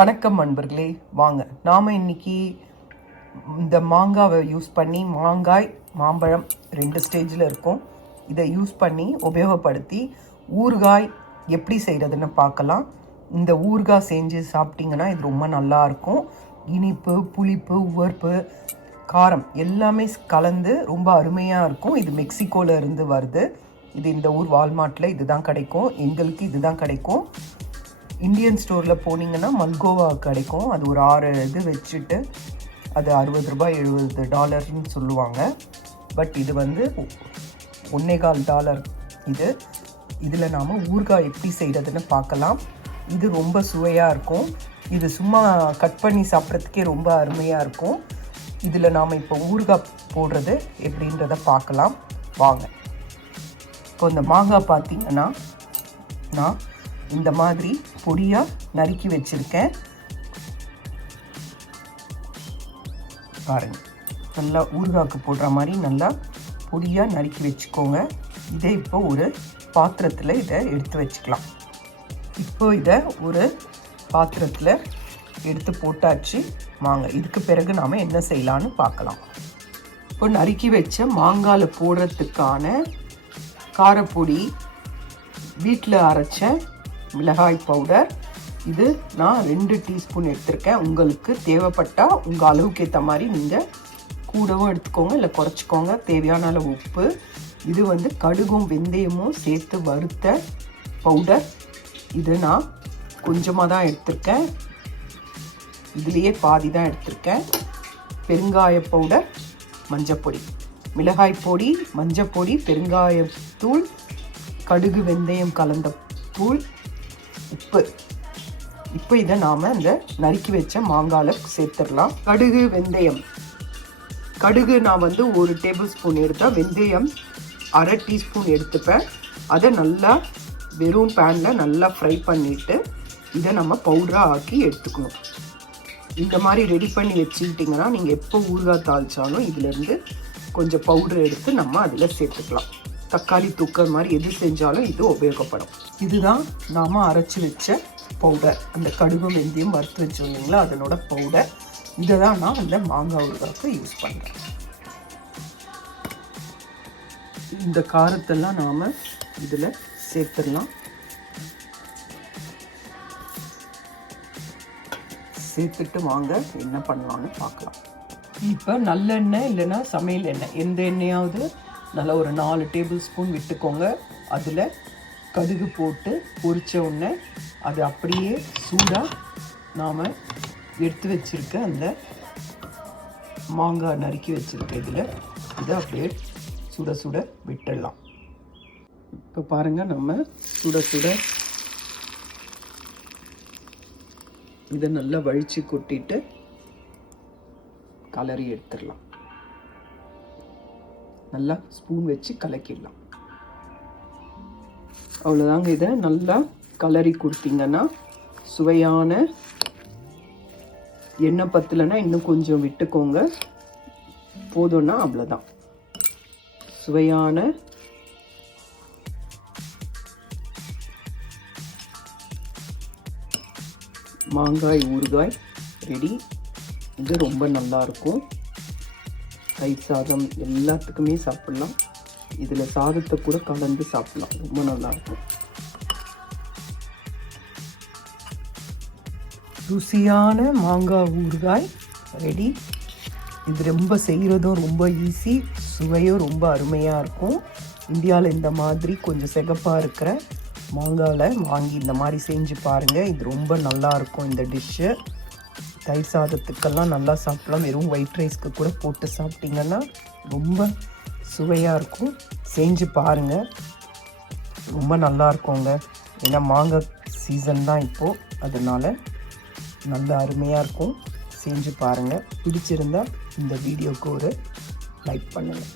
வணக்கம் அன்பர்களே வாங்க நாம் இன்னைக்கு இந்த மாங்காவை யூஸ் பண்ணி மாங்காய் மாம்பழம் ரெண்டு ஸ்டேஜில் இருக்கும். இதை யூஸ் பண்ணி உபயோகப்படுத்தி ஊறுகாய் எப்படி செய்கிறதுன்னு பார்க்கலாம். இந்த ஊறுகாய் செஞ்சு சாப்பிட்டிங்கன்னா இது ரொம்ப நல்லா இருக்கும். இனிப்பு புளிப்பு உவர்ப்பு காரம் எல்லாமே கலந்து ரொம்ப அருமையாக இருக்கும். இது மெக்சிகோவில் இருந்து வருது. இது இந்த ஊர் வால்மார்ட்டில் இதுதான் கிடைக்கும். எங்களுக்கு இதுதான் கிடைக்கும். இந்தியன் ஸ்டோரில் போனீங்கன்னா மல்கோவா கிடைக்கும். அது ஒரு ஆறு இது வச்சுட்டு அது அறுபது ரூபாய் எழுபது டாலர்னு சொல்லுவாங்க. பட் இது வந்து ஒன்னே கால் டாலர் இது. இதில் நாம் ஊறுகாய் எப்படி செய்கிறதுன்னு பார்க்கலாம். இது ரொம்ப சுவையாக இருக்கும். இது சும்மா கட் பண்ணி சாப்பிட்றதுக்கே ரொம்ப அருமையாக இருக்கும். இதில் நாம் இப்போ ஊறுகாய் போடுறது எப்படின்றத பார்க்கலாம். வாங்க. இப்போ இந்த மாங்காய் பார்த்தீங்கன்னா நான் இந்த மாதிரி பொடியாக நறுக்கி வச்சுருக்கேன். பாருங்க. நல்லா ஊறுகாய்க்கு போடுற மாதிரி நல்லா பொடியாக நறுக்கி வச்சுக்கோங்க. இதை இப்போ ஒரு பாத்திரத்தில் இதை எடுத்து வச்சுக்கலாம். இப்போ இதை ஒரு பாத்திரத்தில் எடுத்து போட்டாச்சு. வாங்க இதுக்கு பிறகு நாம் என்ன செய்யலான்னு பார்க்கலாம். இப்போ நறுக்கி வச்ச மாங்காயில் போடுறதுக்கான காரப்பொடி வீட்டில் அரைச்ச மிளகாய் பவுடர் இது நான் ரெண்டு டீஸ்பூன் எடுத்திருக்கேன். உங்களுக்கு தேவைப்பட்டால் உங்கள் அளவுக்கு ஏற்ற மாதிரி நீங்கள் கூடவும் எடுத்துக்கோங்க இல்லை குறைச்சிக்கோங்க. தேவையான அளவு உப்பு. இது வந்து கடுகும் வெந்தயமும் சேர்த்து வறுத்த பவுடர் இது நான் கொஞ்சமாக தான் எடுத்திருக்கேன். இதுலேயே பாதி தான் எடுத்திருக்கேன். பெருங்காய பவுடர் மஞ்சப்பொடி மிளகாய் பொடி மஞ்சப்பொடி பெருங்காயத்தூள் கடுகு வெந்தயம் கலந்த தூள் உப்பு. இப்போ இதை நாம் இந்த நறுக்கி வச்ச மாங்காயில் சேர்த்துடலாம். கடுகு வெந்தயம். கடுகு நான் வந்து ஒரு டேபிள் ஸ்பூன் எடுத்தால் வெந்தயம் அரை டீஸ்பூன் எடுத்துப்பேன். அதை நல்லா வெறும் பேனில் நல்லா ஃப்ரை பண்ணிவிட்டு இதை நம்ம பவுடராக ஆக்கி எடுத்துக்கணும். இந்த மாதிரி ரெடி பண்ணி வச்சுக்கிட்டிங்கன்னா நீங்கள் எப்போ ஊறுகாய் தாளிச்சாலும் இதிலேருந்து கொஞ்சம் பவுடர் எடுத்து நம்ம அதில் சேர்த்துக்கலாம். தக்காளி தூக்க மாதிரி எது செஞ்சாலும் இது உபயோகப்படும். இதுதான் நாம் அரைச்சி வச்ச பவுடர் அந்த கடுகு வெந்தயம் வறுத்து வச்சோம் இல்லைங்களா? அதனோட பவுடர் இதை தான் நான் அந்த மாங்காய் ஊறுகாய்க்கு யூஸ் பண்ணுறேன் இந்த காரத்தெல்லாம் நாம் இதில் சேர்த்துடலாம். சேர்த்துட்டு வாங்க என்ன பண்ணலான்னு பார்க்கலாம். இப்போ நல்லெண்ணெய் இல்லைன்னா சமையல் எண்ணெய். எந்த எண்ணெயாவது நல்லா ஒரு நாலு டேபிள் ஸ்பூன் விட்டுக்கோங்க. அதில் கடுகு போட்டு பொரிச்ச உடனே அது அப்படியே சூடாக நாம் எடுத்து வச்சுருக்க அந்த மாங்காய் நறுக்கி வச்சுருக்க இதில். இதை அப்படியே சுட சுட விட்டுடலாம். இப்போ பாருங்கள் நம்ம சுட சுட இதை நல்லா வழித்து கொட்டிட்டு கலரி எடுத்துடலாம். நல்லா ஸ்பூன் வச்சு கலக்கிடலாம். அவ்வளோதாங்க இதை நல்லா கலரி கொடுத்தீங்கன்னா சுவையான எண்ணெய் பத்தலைன்னா இன்னும் கொஞ்சம் விட்டுக்கோங்க. போதும்னா அவ்வளோதான் சுவையான மாங்காய் ஊறுகாய் ரெடி. இது ரொம்ப நல்லாயிருக்கும் தயிர் சாதம் எல்லாத்துக்குமே சாப்பிட்லாம். இதில் சாதத்தை கூட கலந்து சாப்பிட்லாம். ரொம்ப நல்லாயிருக்கும். ருசியான மாங்காய் ஊறுகாய் ரெடி. இது ரொம்ப செய்கிறதும் ரொம்ப ஈஸி. சுவையும் ரொம்ப அருமையாக இருக்கும். இந்தியாவில் இந்த மாதிரி கொஞ்சம் சிகப்பாக இருக்கிற மாங்காவில் வாங்கி இந்த மாதிரி செஞ்சு பாருங்கள் இது ரொம்ப நல்லா இருக்கும் இந்த டிஷ்ஷு. தயிர் சாதத்துக்கெல்லாம் நல்லா சாப்பிடலாம். வெறும் ஒயிட் ரைஸ்க்கு கூட போட்டு சாப்பிட்டிங்கன்னா ரொம்ப சுவையாக இருக்கும். செஞ்சு பாருங்கள் ரொம்ப நல்லா இருக்குங்க. ஏன்னா மாங்காய் சீசன் தான் இப்போது அதனால் நல்ல அருமையாக இருக்கும். செஞ்சு பாருங்கள் பிடிச்சிருந்தா இந்த வீடியோவுக்கு ஒரு லைக் பண்ணுங்கள்